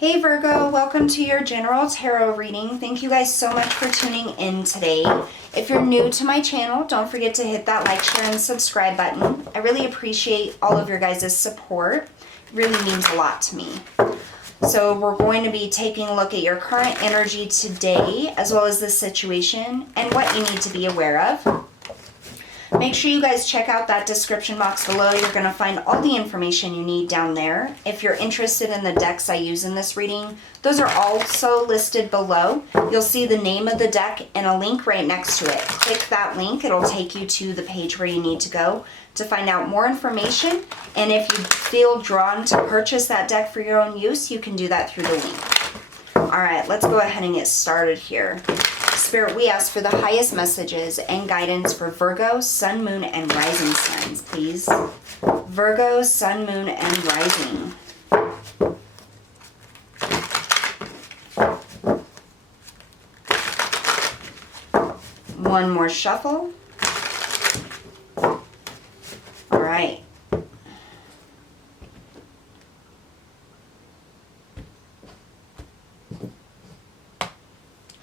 Hey Virgo, welcome to your general tarot reading. Thank you guys so much for tuning in today. If you're new to my channel, don't forget to hit that like, share, and subscribe button. I really appreciate all of your guys' support. It really means a lot to me. So we're going to be taking a look at your current energy today, as well as the situation and what you need to be aware of. Make sure you guys check out that description box below. You're going to find all the information you need down there. If you're interested in the decks I use in this reading, those are also listed below. You'll see the name of the deck and a link right next to it. Click that link. It'll take you to the page where you need to go to find out more information. And if you feel drawn to purchase that deck for your own use, you can do that through the link. All right, let's go ahead and get started here. Spirit, we ask for the highest messages and guidance for Virgo, Sun, Moon, and Rising signs, please. Virgo, Sun, Moon, and Rising. One more shuffle. All right.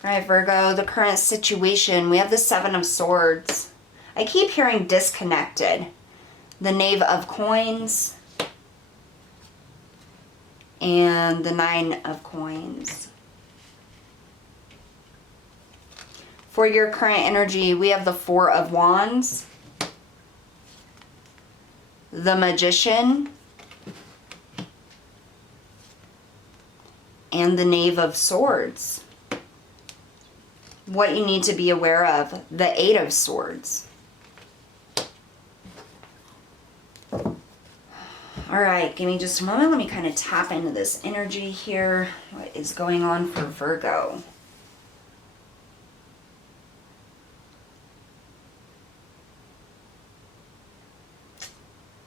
All right, Virgo, the current situation, we have the Seven of Swords. I keep hearing disconnected. The Knave of Coins and the Nine of Coins. For your current energy, we have the Four of Wands, the Magician, and the Knave of Swords. What you need to be aware of, the Eight of Swords. All right, give me just a moment. Let me kind of tap into this energy here. What is going on for Virgo?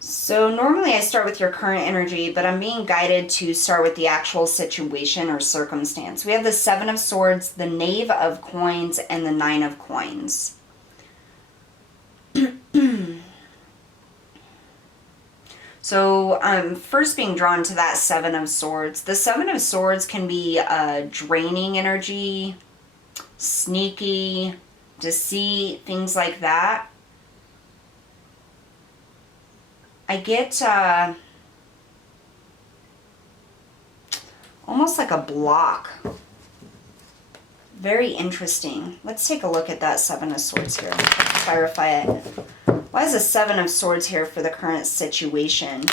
So normally I start with your current energy, but I'm being guided to start with the actual situation or circumstance. We have the Seven of Swords, the Knave of Coins, and the Nine of Coins. So I'm first being drawn to that Seven of Swords. The Seven of Swords can be draining energy, sneaky, deceit, things like that. I get almost like a block. Very interesting. Let's take a look at that Seven of Swords here. Clarify it. Why is the Seven of Swords here for the current situation?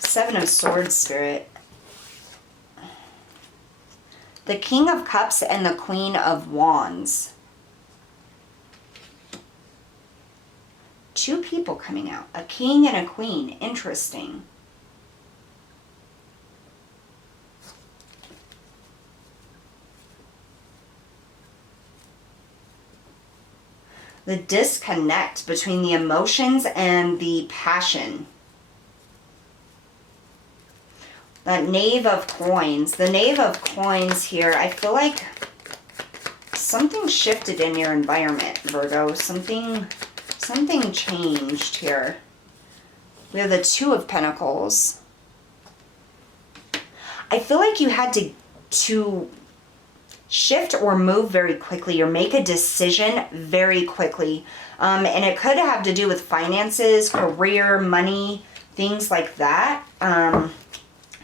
Seven of Swords, Spirit. The King of Cups and the Queen of Wands. Two people coming out, a king and a queen. Interesting. The disconnect between the emotions and the passion. That Knave of Coins. The Knave of Coins here, I feel like something shifted in your environment, Virgo. Something changed here. We have the Two of Pentacles. I feel like you had to shift or move very quickly or make a decision very quickly. And it could have to do with finances, career, money, things like that.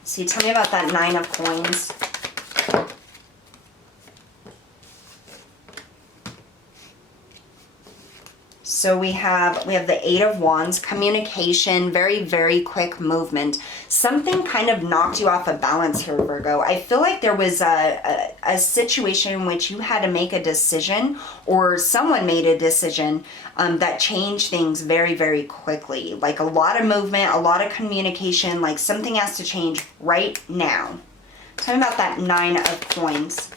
So tell me about that Nine of Coins. So we have the Eight of Wands, communication, very, very quick movement. Something kind of knocked you off of balance here, Virgo. I feel like there was a situation in which you had to make a decision, or someone made a decision that changed things very, very quickly. Like a lot of movement, a lot of communication, like something has to change right now. Tell me about that Nine of Coins.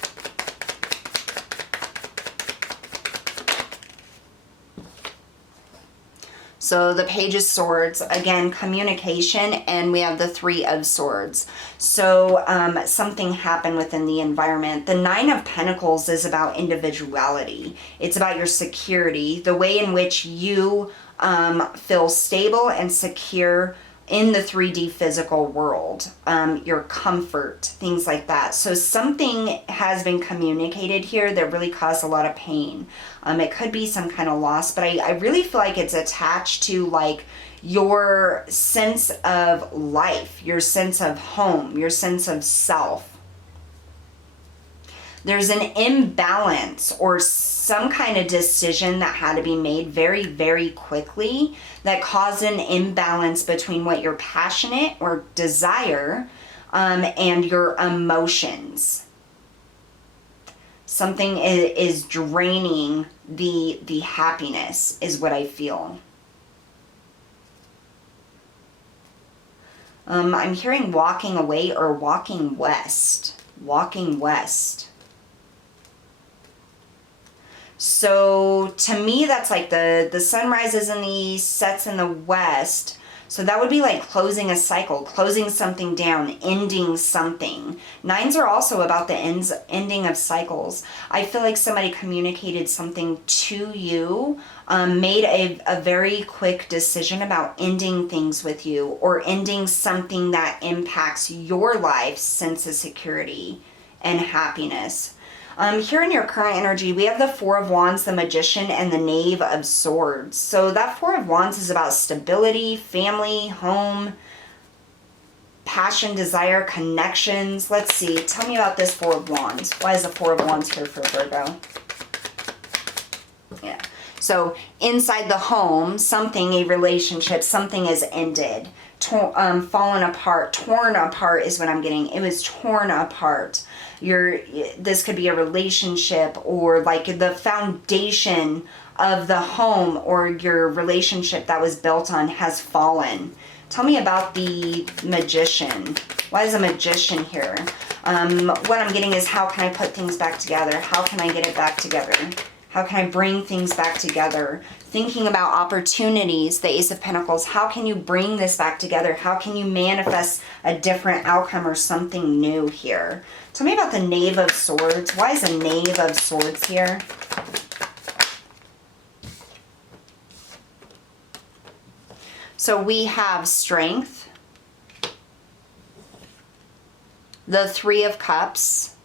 So the Page of Swords, again, communication, and we have the Three of Swords. So something happened within the environment. The Nine of Pentacles is about individuality. It's about your security, the way in which you feel stable and secure in the 3D physical world, your comfort, things like that. So something has been communicated here that really caused a lot of pain. It could be some kind of loss, but I really feel like it's attached to like your sense of life, your sense of home, your sense of self. There's an imbalance or some kind of decision that had to be made very, very quickly that caused an imbalance between what you're passionate or desire and your emotions. Something is draining the happiness is what I feel. I'm hearing walking away or walking west. Walking west. So to me, that's like the sun rises in the east, sets in the west. So that would be like closing a cycle, closing something down, ending something. Nines are also about the ending of cycles. I feel like somebody communicated something to you, made a very quick decision about ending things with you or ending something that impacts your life's sense of security and happiness. Here in your current energy, we have the Four of Wands, the Magician, and the Knave of Swords. So that Four of Wands is about stability, family, home, passion, desire, connections. Let's see. Tell me about this Four of Wands. Why is the Four of Wands here for Virgo? Yeah. So inside the home, something, a relationship, something is ended. Fallen apart, torn apart is what I'm getting. It was torn apart. This could be a relationship or like the foundation of the home or your relationship that was built on has fallen. Tell me about the Magician. Why is a Magician here? What I'm getting is how can I put things back together? How can I get it back together? How can I bring things back together? Thinking about opportunities, the Ace of Pentacles. How can you bring this back together? How can you manifest a different outcome or something new here? Tell me about the Knave of Swords. Why is the Knave of Swords here? So we have strength, the Three of Cups,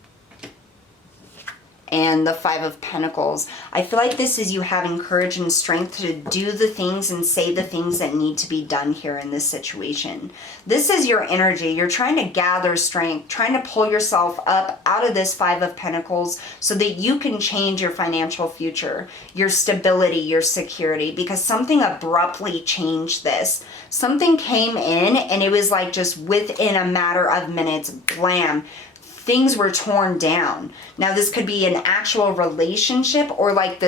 and the Five of Pentacles. I feel like this is you having courage and strength to do the things and say the things that need to be done here in this situation. This is your energy. You're trying to gather strength, trying to pull yourself up out of this Five of Pentacles so that you can change your financial future, your stability, your security, because something abruptly changed this. Something came in and it was like just within a matter of minutes, blam, things were torn down. Now this could be an actual relationship or like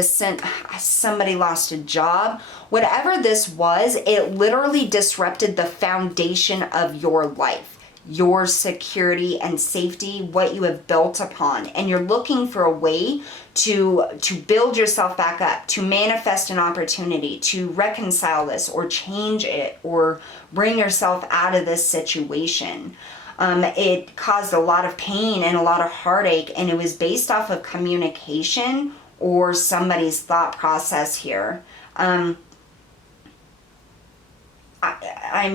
somebody lost a job. Whatever this was, it literally disrupted the foundation of your life, your security and safety, what you have built upon. And you're looking for a way to build yourself back up, to manifest an opportunity, to reconcile this or change it or bring yourself out of this situation. It caused a lot of pain and a lot of heartache, and it was based off of communication or somebody's thought process here. I'm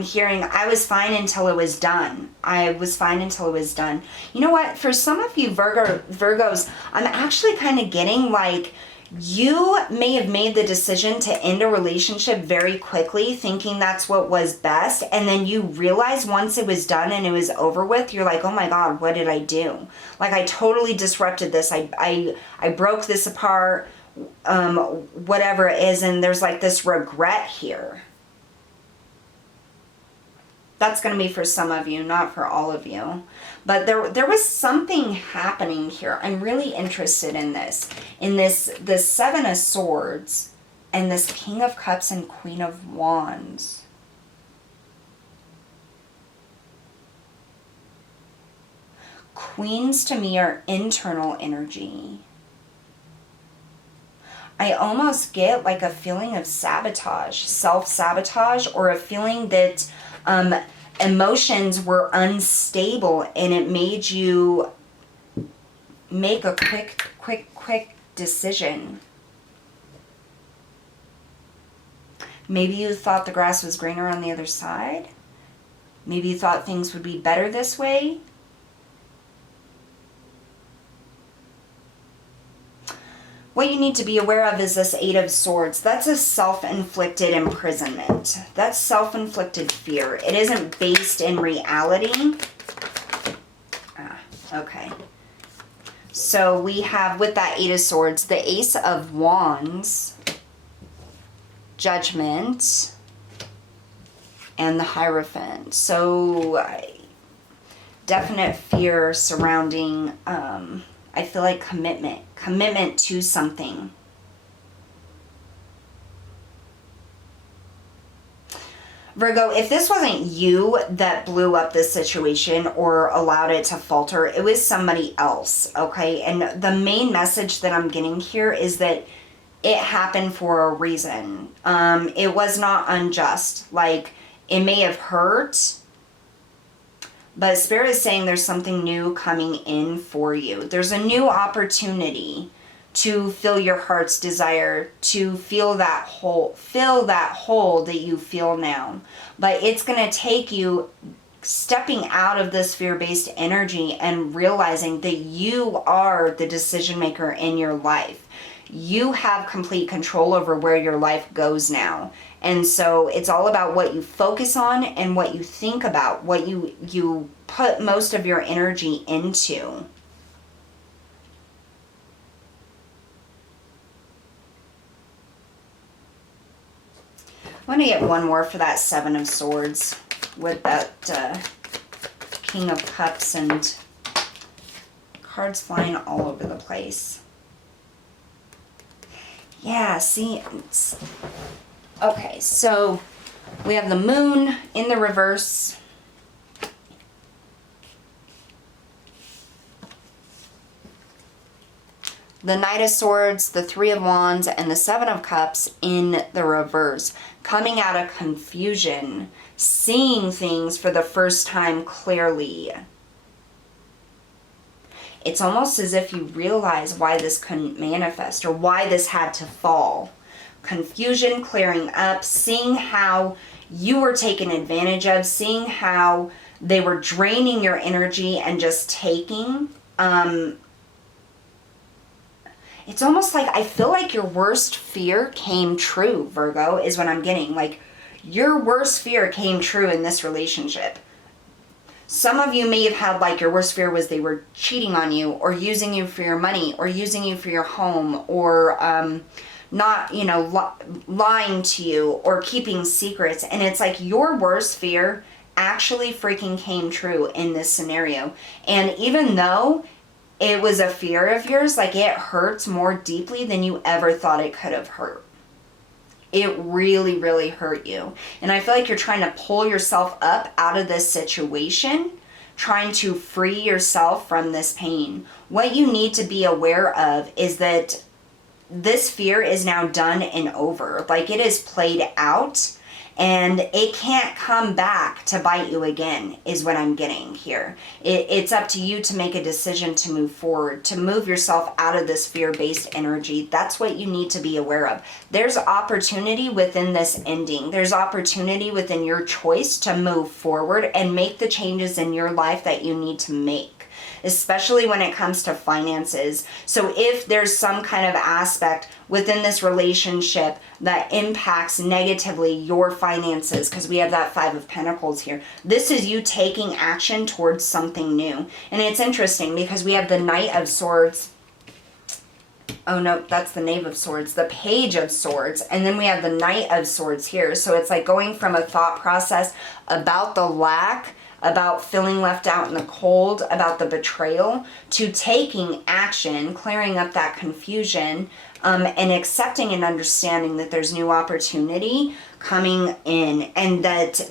hearing, I was fine until it was done. I was fine until it was done. You know what? For some of you Virgos, I'm actually kind of getting like, you may have made the decision to end a relationship very quickly, thinking that's what was best. And then you realize once it was done and it was over with, you're like, oh my God, what did I do? Like I totally disrupted this. I broke this apart, whatever it is. And there's like this regret here. That's going to be for some of you, not for all of you. But there was something happening here. I'm really interested in this. In this Seven of Swords and this King of Cups and Queen of Wands. Queens to me are internal energy. I almost get like a feeling of sabotage, self-sabotage, or a feeling that emotions were unstable and it made you make a quick decision. Maybe you thought the grass was greener on the other side. Maybe you thought things would be better this way. What you need to be aware of is this Eight of Swords. That's a self-inflicted imprisonment. That's self-inflicted fear. It isn't based in reality. Okay. So we have, with that Eight of Swords, the Ace of Wands, Judgment, and the Hierophant. So definite fear surrounding, I feel like commitment to something. Virgo, if this wasn't you that blew up this situation or allowed it to falter, it was somebody else, okay? And the main message that I'm getting here is that it happened for a reason. It was not unjust. Like, it may have hurt, but Spirit is saying there's something new coming in for you. There's a new opportunity to fill your heart's desire, to fill that hole that you feel now. But it's going to take you stepping out of this fear-based energy and realizing that you are the decision maker in your life. You have complete control over where your life goes now. And so it's all about what you focus on and what you think about, what you put most of your energy into. I want to get one more for that Seven of Swords with that King of Cups and cards flying all over the place. Yeah, see, okay, so we have the Moon in the reverse. The Knight of Swords, the Three of Wands, and the Seven of Cups in the reverse. Coming out of confusion, seeing things for the first time clearly. It's almost as if you realize why this couldn't manifest or why this had to fall. Confusion, clearing up, seeing how you were taken advantage of, seeing how they were draining your energy and just taking. It's almost like I feel like your worst fear came true, Virgo, is what I'm getting. Like, your worst fear came true in this relationship. Some of you may have had, like, your worst fear was they were cheating on you or using you for your money or using you for your home or not, you know, lying to you or keeping secrets. And it's like your worst fear actually freaking came true in this scenario. And even though it was a fear of yours, like, it hurts more deeply than you ever thought it could have hurt. It really, really hurt you. And I feel like you're trying to pull yourself up out of this situation, trying to free yourself from this pain. What you need to be aware of is that this fear is now done and over. Like, it is played out. And it can't come back to bite you again, is what I'm getting here. It's up to you to make a decision to move forward, to move yourself out of this fear-based energy. That's what you need to be aware of. There's opportunity within this ending. There's opportunity within your choice to move forward and make the changes in your life that you need to make, especially when it comes to finances. So if there's some kind of aspect within this relationship that impacts negatively your finances, because we have that Five of Pentacles here, this is you taking action towards something new. And it's interesting because we have the Knight of Swords. Oh no, that's the Knave of Swords, the Page of Swords, and then we have the Knight of Swords here. So it's like going from a thought process about the lack, about feeling left out in the cold, about the betrayal, to taking action, clearing up that confusion, and accepting and understanding that there's new opportunity coming in, and that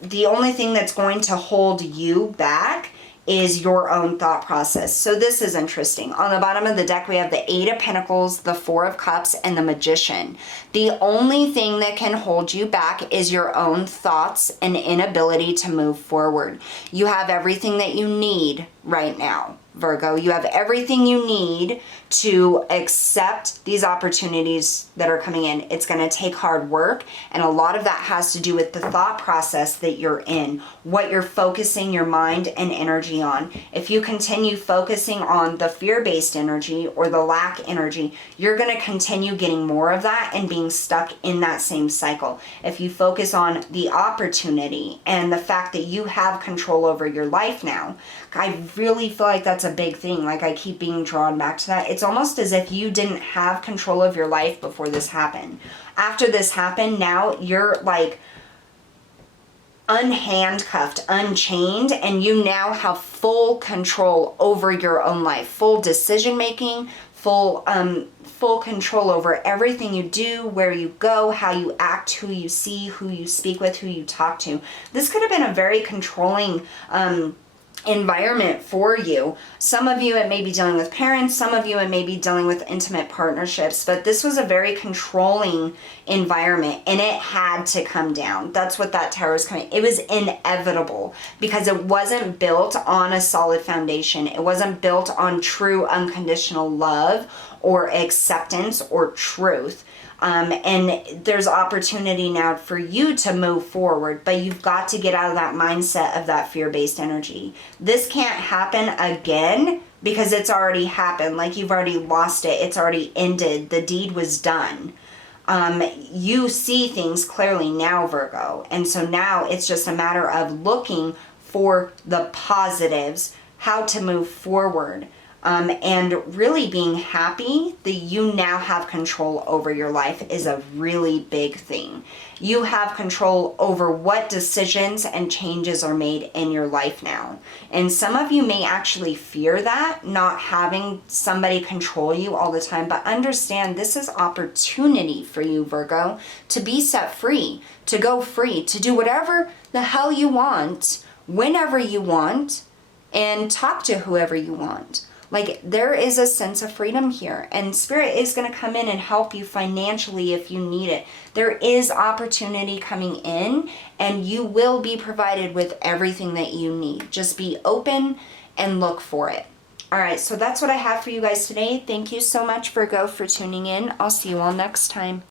the only thing that's going to hold you back is your own thought process. So this is interesting. On the bottom of the deck, we have the Eight of Pentacles, the Four of Cups, and the Magician. The only thing that can hold you back is your own thoughts and inability to move forward. You have everything that you need right now. Virgo. You have everything you need to accept these opportunities that are coming in. It's going to take hard work, and a lot of that has to do with the thought process that you're in, what you're focusing your mind and energy on. If you continue focusing on the fear-based energy or the lack energy, you're going to continue getting more of that and being stuck in that same cycle. If you focus on the opportunity and the fact that you have control over your life now, I really feel like that's a big thing. Like, I keep being drawn back to that. It's almost as if you didn't have control of your life before this happened. After this happened, now you're like unhandcuffed, unchained, and you now have full control over your own life, full decision making, full control over everything you do, where you go, how you act, who you see, who you speak with, who you talk to. This could have been a very controlling environment for you. Some of you, it may be dealing with parents. Some of you, it may be dealing with intimate partnerships. But this was a very controlling environment, and it had to come down. That's what that tower is coming. It was inevitable because it wasn't built on a solid foundation. It wasn't built on true unconditional love or acceptance or truth. And there's opportunity now for you to move forward, but you've got to get out of that mindset of that fear-based energy. This can't happen again because it's already happened. Like, you've already lost it. It's already ended. The deed was done. You see things clearly now, Virgo. And so now it's just a matter of looking for the positives, how to move forward. And really being happy that you now have control over your life is a really big thing. You have control over what decisions and changes are made in your life now. And some of you may actually fear that, not having somebody control you all the time, but understand this is opportunity for you, Virgo, to be set free, to go free, to do whatever the hell you want, whenever you want, and talk to whoever you want. Like, there is a sense of freedom here, and Spirit is going to come in and help you financially if you need it. There is opportunity coming in, and you will be provided with everything that you need. Just be open and look for it. All right, so that's what I have for you guys today. Thank you so much, Virgo, for tuning in. I'll see you all next time.